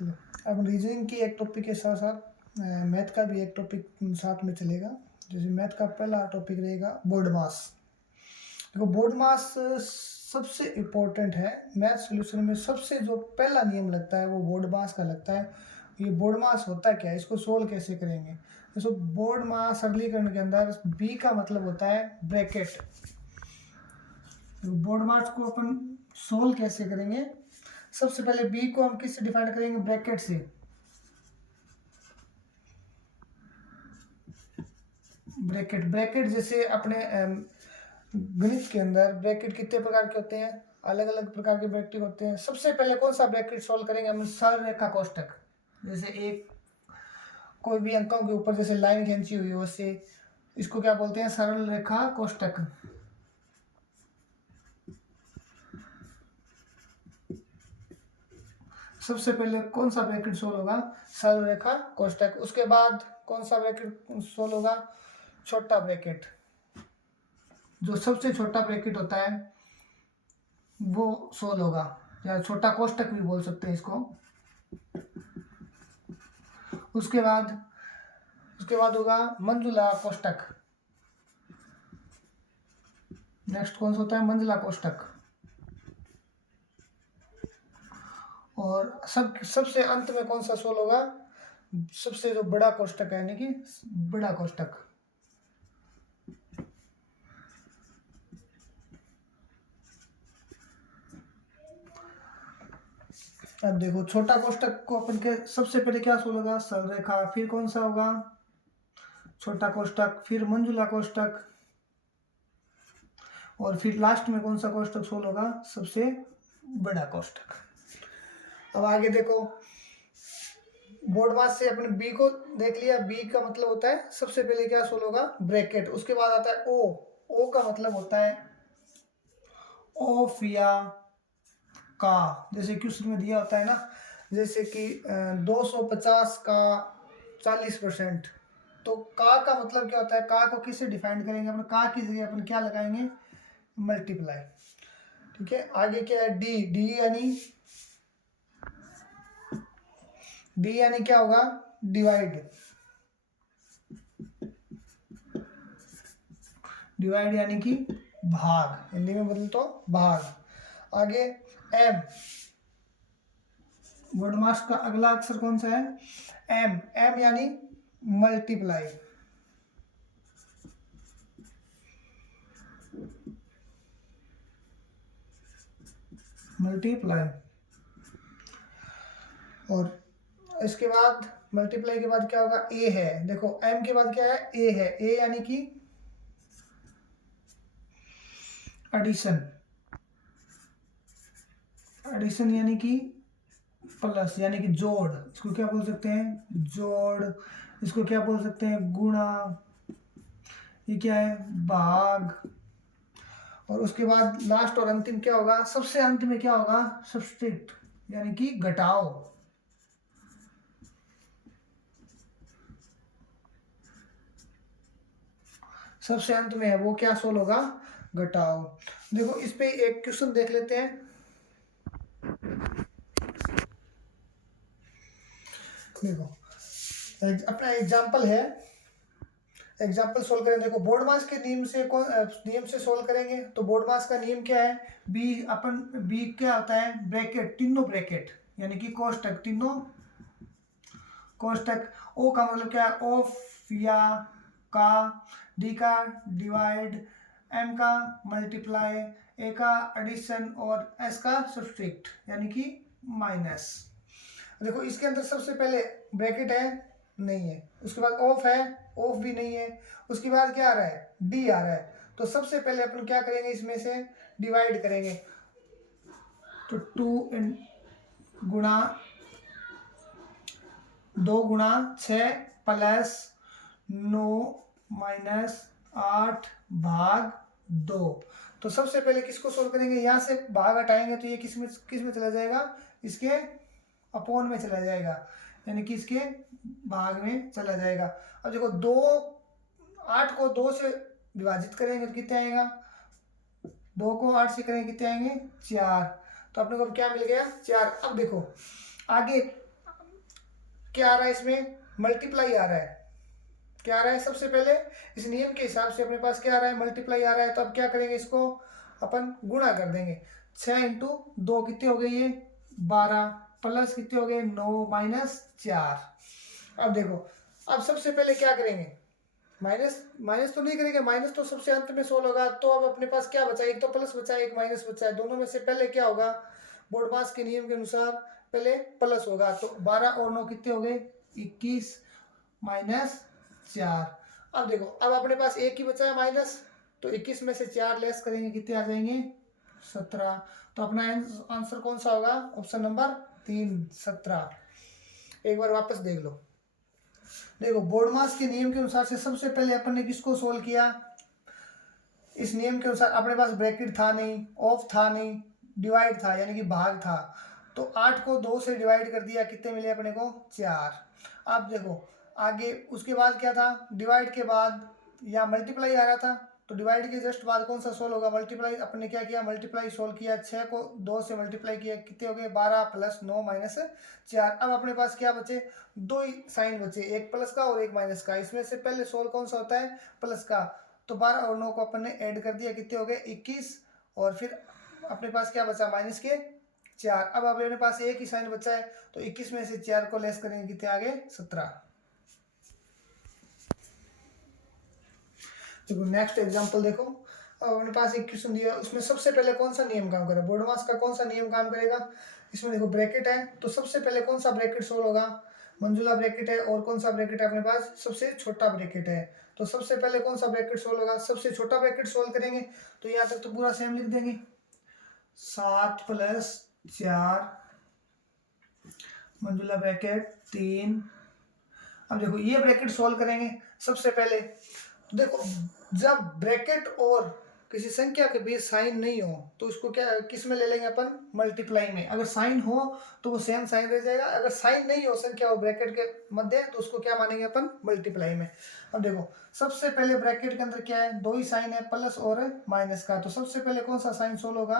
अब रीजनिंग की एक टॉपिक के साथ साथ मैथ का भी एक टॉपिक साथ में चलेगा। जैसे मैथ का पहला टॉपिक रहेगा बोर्ड मास। देखो बोर्ड मास सबसे इम्पोर्टेंट है मैथ सॉल्यूशन में। सबसे जो पहला नियम लगता है वो बोर्ड मास का लगता है। ये बोर्ड मास होता है क्या, इसको सोल्व कैसे करेंगे। तो बोर्ड मास सरलीकरण के अंदर बी का मतलब होता है ब्रैकेट। तो बोर्ड मास को अपन सोल्व कैसे करेंगे, सबसे पहले बी को हम किससे डिफाइन करेंगे, ब्रैकेट से। ब्रैकेट ब्रैकेट जैसे अपने गणित के अंदर ब्रैकेट कितने प्रकार के होते हैं, अलग अलग प्रकार के ब्रैकेट होते हैं। सबसे पहले कौन सा ब्रैकेट सॉल्व करेंगे हम, सरल रेखा कोष्ठक। जैसे एक कोई भी अंकों के ऊपर जैसे लाइन खींची हुई है वैसे इसको क्या बोलते हैं, सरल रेखा कोष्ठक। सबसे पहले कौन सा ब्रैकेट सोल्व होगा, सरल रेखा कोष्ठक। उसके बाद कौन सा ब्रैकेट सोल्व होगा, छोटा ब्रैकेट। जो सबसे छोटा ब्रैकेट होता है वो सोल्व होगा, या छोटा कोष्ठक भी बोल सकते हैं इसको। उसके बाद होगा मंजुला कोष्ठक। नेक्स्ट कौन सा होता है, मंजुला कोष्ठक। और सबसे अंत में कौन सा सोल्व होगा, सबसे जो बड़ा कोष्ठक है यानी कि बड़ा कोष्ठक। अब देखो छोटा कोष्ठक को अपन के सबसे पहले क्या सोल्व होगा, सरल रेखा, फिर कौन सा होगा छोटा कोष्ठक, फिर मंजुला कोष्ठक, और फिर लास्ट में कौन सा कोष्ठक सोल्व होगा, सबसे बड़ा कोष्ठक। अब आगे देखो बोर्ड मास से अपने बी को देख लिया। बी का मतलब होता है सबसे पहले क्या सोल्व होगा, ब्रैकेट। उसके बाद आता है ओ। ओ का मतलब होता है ऑफ या का। जैसे क्वेश्चन में दिया होता है ना, जैसे कि 250 का 40%। तो का मतलब क्या होता है, का को किससे डिफाइन करेंगे अपन, का की जगह अपन क्या लगाएंगे, मल्टीप्लाई। ठीक है, आगे क्या है, डी। डी यानी क्या होगा, डिवाइड। डिवाइड यानी कि भाग, हिंदी में बदल तो भाग। आगे एम, वर्ड मास का अगला अक्षर कौन सा है, एम। एम यानी मल्टीप्लाई। मल्टीप्लाई। और इसके बाद मल्टीप्लाई के बाद क्या होगा, ए है। देखो एम के बाद क्या है, ए है। ए यानी कि एडिशन। एडिशन यानी कि प्लस, यानी कि जोड़। इसको क्या बोल सकते हैं, जोड़। इसको क्या बोल सकते हैं, गुणा। ये क्या है, भाग। और उसके बाद लास्ट और अंतिम क्या होगा, सबसे अंत में क्या होगा, सब्सट्रैक्ट यानी कि घटाओ। सबसे अंत में है वो क्या सोल्व होगा, घटाओ। देखो इस पे एक क्वेश्चन देख लेते हैं। देखो अपना एग्जांपल है, एग्जाम्पल सोल्व करें। देखो बोर्ड मास के नियम से नियम से सोल्व करेंगे। तो बोर्ड मास का नियम क्या है, बी क्या होता है, ब्रैकेट, तीनों ब्रैकेट यानी कि कोष्ठक, तीनों कोष्ठक। ओ का मतलब क्या है, ऑफ या का। डी का डिवाइड, एम का मल्टीप्लाई, ए का एडिशन और एस का सब्सट्रैक्ट यानी कि माइनस। देखो इसके अंदर सबसे पहले ब्रैकेट है, नहीं है। उसके बाद ऑफ है, ऑफ भी नहीं है। उसके बाद क्या आ रहा है, डी आ रहा है। तो सबसे पहले अपन क्या करेंगे, इसमें से डिवाइड करेंगे। तो 2 गुणा 2 गुणा 6 प्लस 9 माइनस 8 भाग 2। तो सबसे पहले किसको सोल्व करेंगे, यहाँ से भाग हटाएंगे तो ये किस में चला जाएगा, इसके अपॉन में चला जाएगा, यानी कि इसके भाग में चला जाएगा। अब देखो 8 को 2 से विभाजित करेंगे तो कितने आएगा, 2 को 8 से करेंगे कितने आएंगे, 4। तो अपने को क्या मिल गया, 4। अब देखो आगे क्या आ रहा है इसमें, मल्टीप्लाई आ रहा है। क्या आ रहा है, सबसे पहले इस नियम के हिसाब से अपने पास क्या आ रहा है, मल्टीप्लाई आ रहा है। तो अब क्या करेंगे, इसको अपन गुणा कर देंगे। 6 इंटू 2 कितने हो गए ये 12, प्लस कितने हो गए 9 माइनस 4। अब देखो, अब सबसे पहले क्या करेंगे, माइनस माइनस तो नहीं करेंगे, माइनस तो सबसे अंत में 16 होगा। तो अब अपने पास क्या बचा, एक तो प्लस बचा है एक माइनस बचा है। दोनों में से पहले क्या होगा, बोर्डमास के नियम के अनुसार पहले प्लस होगा। तो 12 और 9 कितने हो गए 21 माइनस 4। अब देखो, अब अपने पास एक ही बचा है माइनस, तो 21 में से 4 लेस करेंगे कितने आ जाएंगे 17। तो अपना आंसर कौन सा होगा, ऑप्शन नंबर 3 17। एक बार वापस देख लो। देखो, बोर्डमास के नियम के अनुसार से सबसे पहले अपन ने किसको सोल्व किया, इस नियम के अनुसार अपने पास ब्रैकेट था नहीं, ऑफ था नहीं, डिवाइड था यानी कि भाग था। तो 8 को 2 से डिवाइड कर दिया, कितने मिले अपने को 4। अब देखो आगे उसके बाद क्या था, डिवाइड के बाद या मल्टीप्लाई आ रहा था, तो डिवाइड के जस्ट बाद कौन सा सोल्व होगा, मल्टीप्लाई। अपन ने क्या किया, मल्टीप्लाई सोल्व किया, 6 को 2 से मल्टीप्लाई किया, कितने हो गए 12 प्लस 9 माइनस 4। अब अपने पास क्या बचे, दो ही साइन बचे, एक प्लस का और एक माइनस का। इसमें से पहले सोल्व कौन सा होता है, प्लस का। तो 12 और 9 को अपन ने ऐड कर दिया, कितने हो गए 21। और फिर अपने पास क्या बचा, माइनस के 4। अब अपने पास एक ही साइन बचा है, तो 21 में से 4 को लेस करेंगे, कितने आ गए 17। देखो नेक्स्ट एग्जांपल देखो। अब अपने पास एक क्वेश्चन दिया, उसमें सबसे पहले कौन सा नियम काम करेगा, बोर्डमास का कौन सा नियम काम करेगा। इसमें देखो ब्रैकेट है, तो सबसे पहले कौन सा ब्रैकेट सोल्व होगा, मंजुला ब्रैकेट है। और कौन सा ब्रैकेट है अपने पास, सबसे छोटा ब्रैकेट है। तो सबसे पहले कौन सा ब्रैकेट सोल्व होगा, सबसे छोटा ब्रैकेट सोल्व करेंगे। तो यहाँ तक तो पूरा सेम लिख देंगे, 7 प्लस 4 मंजुला ब्रैकेट 3। अब देखो ये ब्रैकेट सोल्व करेंगे सबसे पहले। देखो, जब ब्रैकेट और किसी संख्या के बीच साइन नहीं हो तो इसको क्या, किस में ले लेंगे अपन, मल्टीप्लाई में। अगर साइन हो तो वो सेम साइन रह जाएगा, अगर साइन नहीं हो संख्या और ब्रैकेट के मध्य, तो उसको क्या मानेंगे अपन, मल्टीप्लाई में। अब देखो सबसे पहले ब्रैकेट के अंदर क्या है, दो ही साइन है, प्लस और माइनस का। तो सबसे पहले कौन सा साइन सोल्व होगा,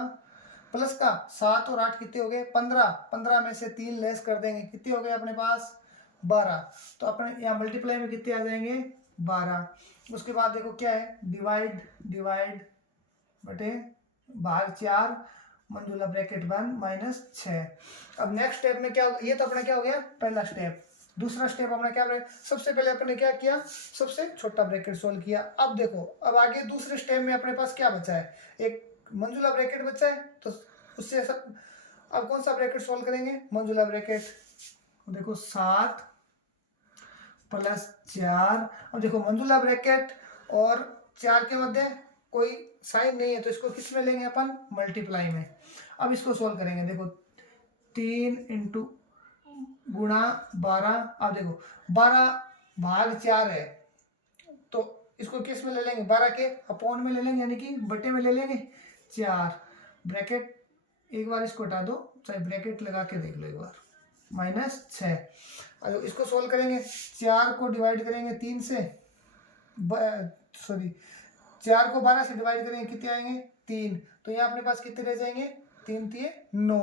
प्लस का। 7 और 8 कितने हो गए 15, 15 में से 3 लेस कर देंगे, कितने हो गए अपने पास 12। तो अपने यहाँ मल्टीप्लाई में कितने आ जाएंगे 12। उसके बाद देखो क्या है, डिवाइड डिवाइड बटे भाग 4 मंजुला ब्रैकेट 1 माइनस 6। अब नेक्स्ट स्टेप में क्या, ये तो अपना क्या हो गया पहला स्टेप। दूसरा स्टेप अपना क्या है, सबसे पहले अपने क्या किया, सबसे छोटा ब्रैकेट सोल्व किया। अब देखो, अब आगे दूसरे स्टेप में अपने पास क्या बचा है, एक मंजुला ब्रैकेट बचा है। तो उससे सब, अब कौन सा ब्रैकेट सोल्व करेंगे, मंजुला ब्रैकेट। देखो 7 प्लस 4। अब देखो मंजुला ब्रैकेट और 4 के मध्य कोई साइन नहीं है, तो इसको किस में लेंगे अपन, मल्टीप्लाई में। अब इसको सोल्व करेंगे, देखो 3 इंटू गुणा 12। अब देखो 12 भाग 4 है, तो इसको किस में ले लेंगे, 12 के अपॉन में ले लेंगे, यानी कि बटे में ले लेंगे 4। ब्रैकेट एक बार इसको हटा दो, चाहे ब्रैकेट लगा के देख लो एक बार, माइनस 6। अब इसको सोल्व करेंगे, 4 को डिवाइड करेंगे 3 से, सॉरी 4 को 12 से डिवाइड करेंगे, कितने आएंगे 3। तो यहाँ अपने पास कितने रह जाएंगे, 3 3 9।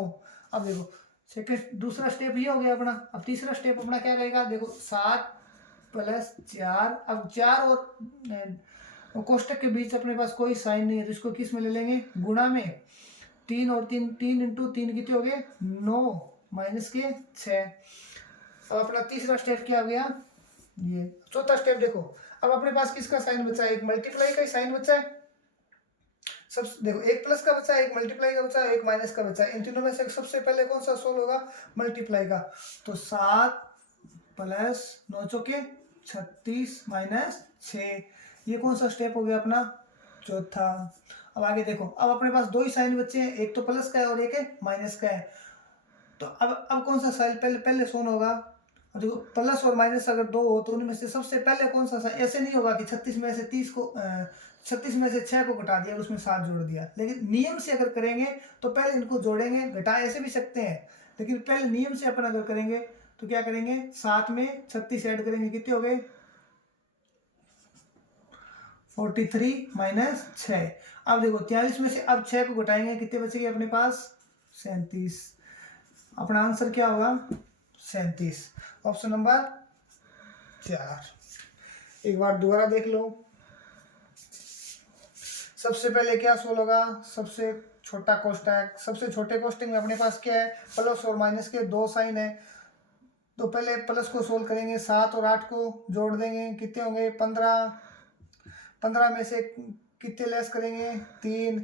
अब देखो सेकंड, दूसरा स्टेप ये हो गया अपना। अब तीसरा स्टेप अपना क्या रहेगा, देखो 7 प्लस 4। अब 4 और कोष्टक के बीच अपने पास कोई साइन नहीं है, तो इसको किस में ले लेंगे, गुणा में। 3 और 3, 3 इंटू 3 कितने हो गए 9 माइनस के 6। अब अपना तीसरा स्टेप क्या हो गया, ये। चौथा स्टेप देखो, अब अपने पास किसका साइन बचा है, एक मल्टीप्लाई का ही साइन बचा है। सब देखो, एक प्लस का बचा है, एक मल्टीप्लाई का बचा है, एक माइनस का बचा है। इन तीनों में से सबसे पहले कौन सा सोल्व होगा, मल्टीप्लाई का। तो 7 प्लस 9 चौके 36 माइनस 6। ये कौन सा स्टेप हो गया अपना, चौथा। अब आगे देखो, अब अपने पास दो ही साइन बचे हैं, एक तो प्लस का है और एक है माइनस का है। तो अब कौन सा साइन पहले पहले सोन होगा, देखो प्लस और माइनस अगर दो हो तो उनमें से सबसे पहले कौन सा साइन। ऐसे नहीं होगा कि 36 में से 30 को 36 में से 6 को घटा दिया और उसमें 7 जोड़ दिया। लेकिन नियम से अगर करेंगे तो पहले इनको जोड़ेंगे, घटा ऐसे भी सकते हैं, लेकिन पहले नियम से अपन अगर करेंगे तो क्या करेंगे, 7 में 36 ऐड करेंगे, कितने हो गए 43 माइनस 6। अब देखो 43 में से अब 6 को घटाएंगे, कितने बचेंगे अपने पास 37। अपना आंसर क्या होगा 37। Option number 4। एक बार दोबारा देख लो। सबसे पहले क्या सोल्व होगा, सबसे छोटा कोष्टक। सबसे छोटे कोष्टक में अपने पास क्या है, प्लस और माइनस के दो साइन है। तो पहले प्लस को सोल्व करेंगे, 7 और 8 को जोड़ देंगे, कितने होंगे 15। 15 में से कितने लेस करेंगे 3,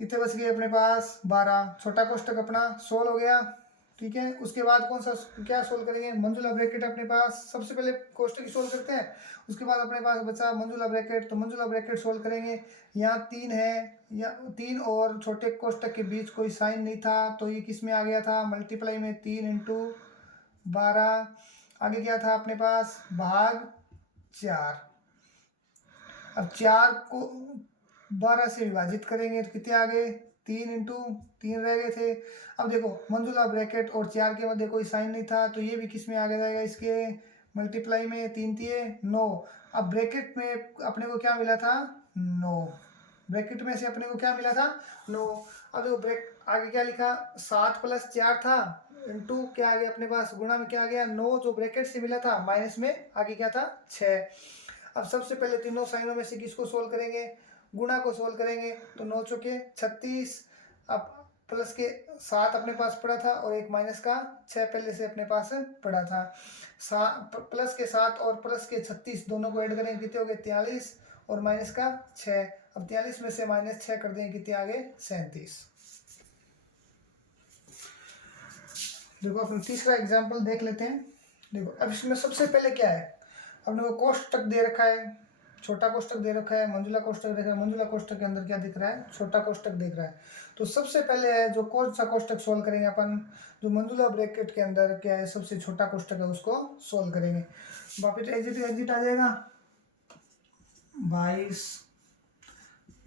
कितने बच गए अपने पास 12। छोटा कोष्टक अपना सोल्व हो गया। ठीक है, उसके बाद कौन सा क्या सोल्व करेंगे, मंजुला ब्रैकेट अपने पास। सबसे पहले कोष्टक ही सोल्व करते हैं, उसके बाद अपने पास बचा मंजुला ब्रैकेट। तो मंजुला ब्रैकेट सोल्व करेंगे। यहाँ 3 है, या 3 और छोटे कोष्टक के बीच कोई साइन नहीं था, तो ये किस में आ गया था, मल्टीप्लाई में 3 इंटू 12। आगे क्या था अपने पास, भाग 4। अब 4 को 12 से विभाजित करेंगे तो कितने आ गए, 3 इंटू 3 रह गए थे। अब देखो मंजुला ब्रैकेट और 4 के मध्य कोई साइन नहीं था, तो ये भी किस में आ जाएगा, इसके मल्टीप्लाई में 3 तिये 9। अब ब्रैकेट में अपने को क्या मिला था 9, ब्रैकेट में से अपने को क्या मिला था 9। अब देखो ब्रैक आगे क्या लिखा, 7 + 4 था इंटू क्या आ गया अपने पास, गुणा में क्या आ गया 9, जो ब्रैकेट से मिला था, माइनस में आगे क्या था 6। अब सबसे पहले तीनों साइनों में से किसको सोल्व करेंगे, गुणा को सोल्व करेंगे। तो 9 चौके 36। अब प्लस के 7 अपने पास पड़ा था और एक माइनस का 6 पहले से अपने पास पड़ा था। प्लस के 7 और प्लस के 36 दोनों को ऐड करेंगे, कितने हो गए 43 और माइनस का 6। अब 43 में से -6 कर देंगे, कितने आ गए 37। देखो अपन तीसरा एग्जाम्पल देख लेते हैं। देखो अब इसमें सबसे पहले क्या है, अपने को कोष्टक दे रखा है, छोटा कोष्टक दे रखा है, मंजुला कोष्टक देख रहा है। मंजुला कोष्टक के अंदर क्या दिख रहा है, छोटा कोष्टक दिख रहा है। तो सबसे पहले है जो कौन सा कोष्टक सोल्व करेंगे अपन, जो मंजुला ब्रैकेट के अंदर क्या है सबसे छोटा कोष्टक है उसको सोल्व करेंगे। वापिस एग्जिट आ जाएगा, 22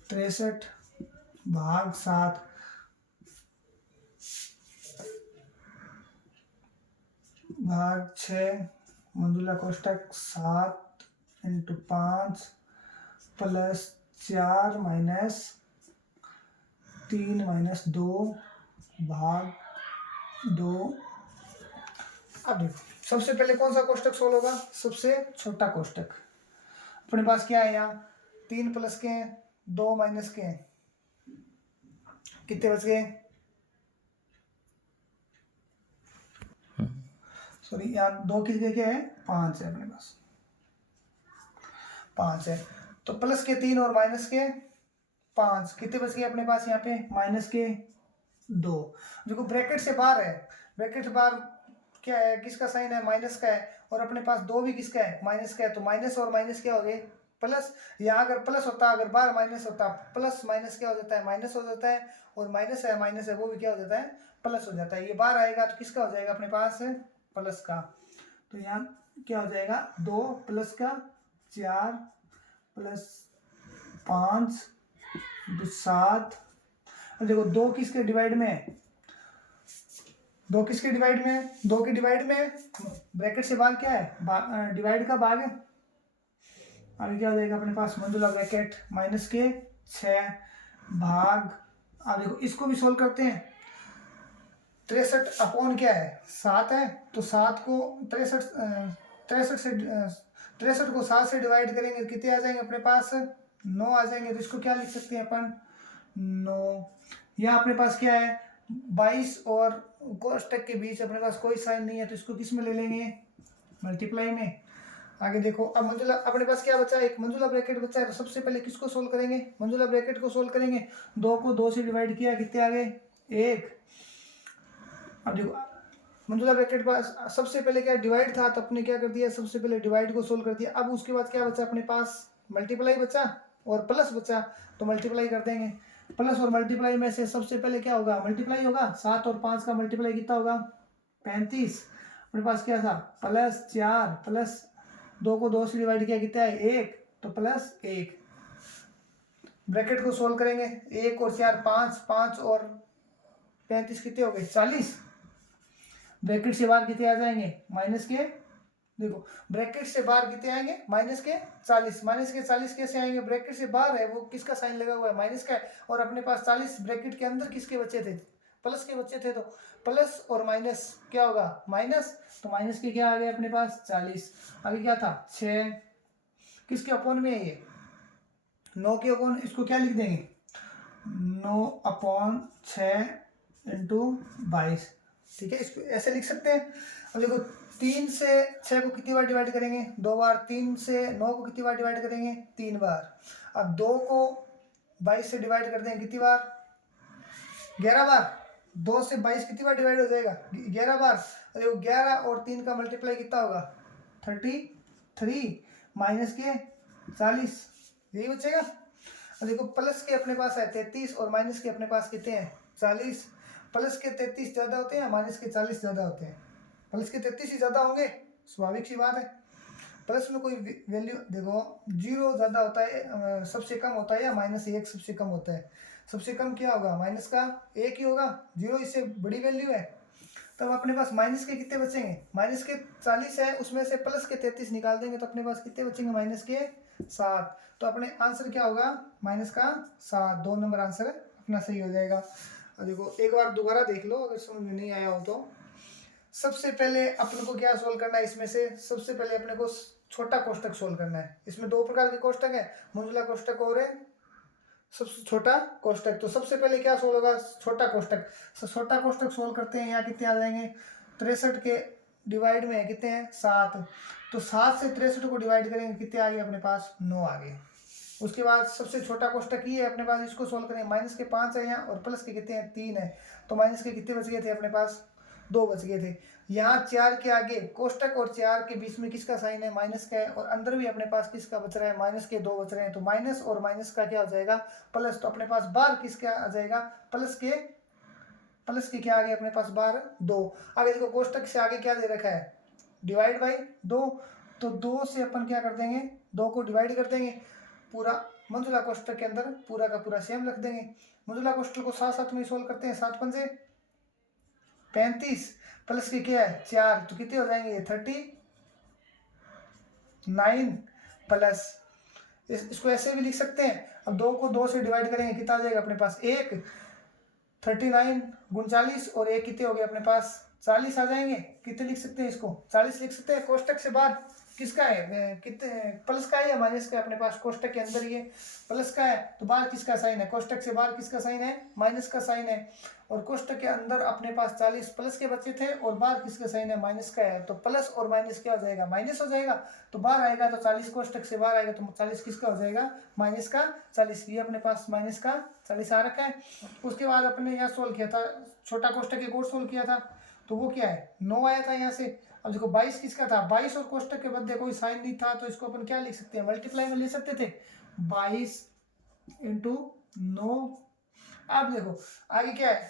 63 भाग 7 भाग 6 मंजुला कोष्टक 7 इंटू 5 + 4 - 3 - 2 भाग 2। अब देखो सबसे पहले कौन सा कोष्टक सोल्व होगा, सबसे छोटा कोष्टक। अपने पास क्या है, यहाँ 3 प्लस के 2 माइनस के कितने बच गए, सॉरी यहाँ 2 किस क्या है 5 है अपने पास, 5 है। तो प्लस के 3 और माइनस के 5 कितने बच गए अपने पास, यहाँ पे -2। देखो ब्रैकेट से बाहर है, ब्रैकेट से बाहर क्या है, किसका साइन है, माइनस का है, और अपने पास 2 भी किसका है, माइनस का है। तो माइनस और माइनस क्या हो गए प्लस। यहाँ अगर प्लस होता, अगर बाहर माइनस होता, प्लस माइनस क्या हो जाता है, माइनस हो जाता है। और माइनस है वो भी क्या हो जाता है, प्लस हो जाता है। ये बाहर आएगा तो किसका हो जाएगा अपने पास, प्लस का। तो यहाँ क्या हो जाएगा 2 + का 4 + 5 7। देखो 2 किसके डिवाइड में है, 2 किसके डिवाइड में है, 2 के डिवाइड में, ब्रैकेट से भाग क्या है, डिवाइड का भाग है। आगे क्या हो जाएगा अपने पास, मंजुला ब्रैकेट -6 भाग। अब देखो इसको भी सोल्व करते हैं। 63 अपॉन क्या है 7 है, तो 7 को 63 को 7 से डिवाइड करेंगे, कितने आ जाएंगे अपने पास 9 आ जाएंगे। तो इसको क्या लिख सकते हैं अपन 9। यहाँ अपने पास क्या है 22 और कोष्टक के बीच अपने पास कोई साइन नहीं है, तो इसको किस में ले लेंगे, मल्टीप्लाई में। आगे देखो अब मंजुला अपने पास क्या बचा है, एक मंजुला ब्रैकेट बचा है। तो सबसे पहले किसको सोल्व करेंगे, मंजुला ब्रैकेट को सोल्व करेंगे। 2 को 2 से डिवाइड किया, कितने आ गए 1। अब देखो मंजुला ब्रैकेट पास सबसे पहले क्या डिवाइड था, तो अपने क्या कर दिया, सबसे पहले डिवाइड को सोल्व कर दिया। अब उसके बाद क्या बचा अपने पास, मल्टीप्लाई बचा और प्लस बचा, तो मल्टीप्लाई कर देंगे। प्लस और मल्टीप्लाई में से सबसे पहले क्या होगा, मल्टीप्लाई होगा। 7 और 5 का मल्टीप्लाई कितना होगा 35। अपने पास क्या था +4 + 2 को 2 से डिवाइड किया, कितना है 1, तो +1। ब्रैकेट को सोल्व करेंगे, 1 और 4 5, 5 और 35 कितने हो गए 40। ब्रैकेट से बाहर कितने आ जाएंगे माइनस के, देखो ब्रैकेट से बाहर कितने आएंगे -40। -40 कैसे आएंगे, ब्रैकेट से बाहर है वो किसका साइन लगा हुआ है, माइनस का है। और अपने पास 40 ब्रैकेट के अंदर किसके बचे थे, प्लस के बच्चे थे, तो प्लस और माइनस क्या होगा, माइनस, तो माइनस के क्या आ गए अपने पास 40, आगे क्या था 6, किसके अपोन में है ये 9 के अपोन, इसको क्या लिख देंगे 9/6 × 22, ठीक है, इसको ऐसे लिख सकते हैं। अब देखो 3 से 6 को कितनी बार डिवाइड करेंगे 2 बार, 3 से 9 को कितनी बार डिवाइड करेंगे 3 बार, अब 2 को 22 से डिवाइड कर देंगे कितनी बार 11 बार, 2 से 22 कितनी बार डिवाइड हो जाएगा 11 बार, देखो 11 और 3 का मल्टीप्लाई कितना होगा 33 माइनस के 40, यही बचेगा। और देखो प्लस के अपने पास है 33 और माइनस के अपने पास कितने हैं 40, प्लस के 33 ज़्यादा होते हैं, माइनस के 40 ज़्यादा होते हैं, प्लस के 33 ही ज़्यादा होंगे, स्वाभाविक सी बात है। प्लस में कोई वैल्यू देखो 0 ज़्यादा होता है सबसे कम होता है, या -1 सबसे कम होता है, सबसे कम क्या होगा माइनस का 1 ही होगा, 0 इससे बड़ी वैल्यू है। तब अपने पास माइनस के कितने बचेंगे, माइनस के 40 है, उसमें से प्लस के 33 निकाल देंगे तो अपने पास कितने बचेंगे माइनस के 7, तो अपने आंसर क्या होगा माइनस का 7, 2 नंबर आंसर अपना सही हो जाएगा। और देखो एक बार दोबारा देख लो अगर समझ में नहीं आया हो तो। सबसे पहले अपन को क्या सोल्व करना है, इसमें से सबसे पहले अपने को छोटा कोष्टक सोल्व करना है। इसमें 2 प्रकार के कोष्टक है, मंजुला कोष्टक और सबसे छोटा कोष्टक। तो सबसे पहले क्या सोल्व होगा छोटा कोष्टक, छोटा कोष्टक सोल्व करते हैं, यहाँ कितने आ जाएंगे 63 के डिवाइड में कितने हैं 7, तो 7 से 63 को डिवाइड करेंगे कितने आ गए अपने पास 9 आ गए। उसके बाद सबसे छोटा कोष्टक ही है अपने पास, इसको सोल्व करेंगे, माइनस के 5 है यहाँ और प्लस के कितने हैं 3 है, तो माइनस के कितने बच गए थे अपने पास 2 बच गए थे। यहाँ 4 के आगे कोष्टक और 4 के बीच में किसका साइन है माइनस का है, और अंदर भी अपने पास किसका बच रहा है माइनस के 2 बच रहे हैं, तो माइनस और माइनस का क्या हो जाएगा प्लस, तो अपने पास बाहर किसका आ जाएगा प्लस के क्या आगे अपने पास बाहर 2। आगे देखो कोष्टक से आगे क्या दे रखा है डिवाइड बाई 2, तो 2 से अपन क्या कर देंगे 2 को डिवाइड कर देंगे, पूरा मंजुला कोष्टक के अंदर पूरा का पूरा सेम रख देंगे। मंजुला कोष्टक को साथ साथ में सोल्व करते हैं, 7 पंजे 35 प्लस के क्या है 4, तो कितने हो जाएंगे ये 39 प्लस, इसको ऐसे भी लिख सकते हैं। अब 2 को 2 से डिवाइड करेंगे कितना आ जाएगा अपने पास 1, 39 × 40 और 1 कितने हो गए अपने पास 40 आ जाएंगे। कितने लिख सकते हैं इसको 40 लिख सकते हैं। कोष्टक से बाहर किसका है कितने प्लस का है या माइनस का है अपने पास, कोष्टक के अंदर ये प्लस का है, तो बाहर किसका साइन है कोष्टक से बाहर किसका साइन है माइनस का साइन है, और कोष्टक के अंदर अपने पास 40 प्लस के बच्चे थे और बाहर किसका साइन है माइनस का है, तो प्लस और माइनस क्या हो जाएगा माइनस हो जाएगा, तो बाहर आएगा तो 40 कोष्टक से बाहर आएगा तो 40 किसका हो जाएगा माइनस का 40, ये अपने पास माइनस का 40 आ रखा है। उसके बाद अपने यहाँ सोल्व किया था छोटा कोष्टक एक और सोल्व किया था, तो वो क्या है 9 आया था यहाँ से। अब देखो 22 किसका था 22 और कोष्टक के बदले कोई साइन नहीं था, तो इसको अपन क्या लिख सकते हैं मल्टीप्लाई में ले सकते थे 22 × 9। अब देखो आगे क्या है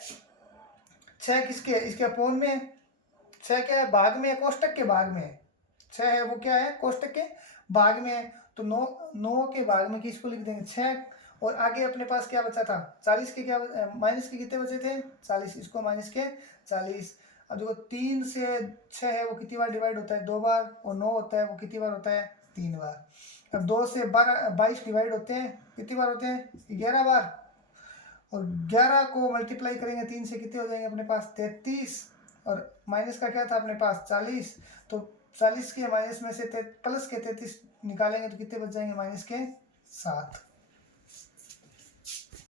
6 किसके है इसके अपोन में है, 6 क्या है भाग में है कोष्टक के भाग में है, 6 है वो क्या है कोष्टक के भाग में है, तो 9 के भाग में किसको लिख देंगे 6, और आगे अपने पास क्या बचा था 40 के क्या माइनस के कितने बचे थे 40, इसको माइनस के 40। अब देखो 3 से 6 है वो कितनी बार डिवाइड होता है 2 बार, और 9 होता है वो कितनी बार होता है 3 बार। अब 2 से 22 डिवाइड होते हैं कितनी बार होते हैं 11 बार, और 11 को मल्टीप्लाई करेंगे 3 से कितने हो जाएंगे अपने पास 33, और माइनस का क्या था अपने पास 40, तो 40 के माइनस में से प्लस के 33 निकालेंगे तो कितने बच जाएंगे माइनस के 7।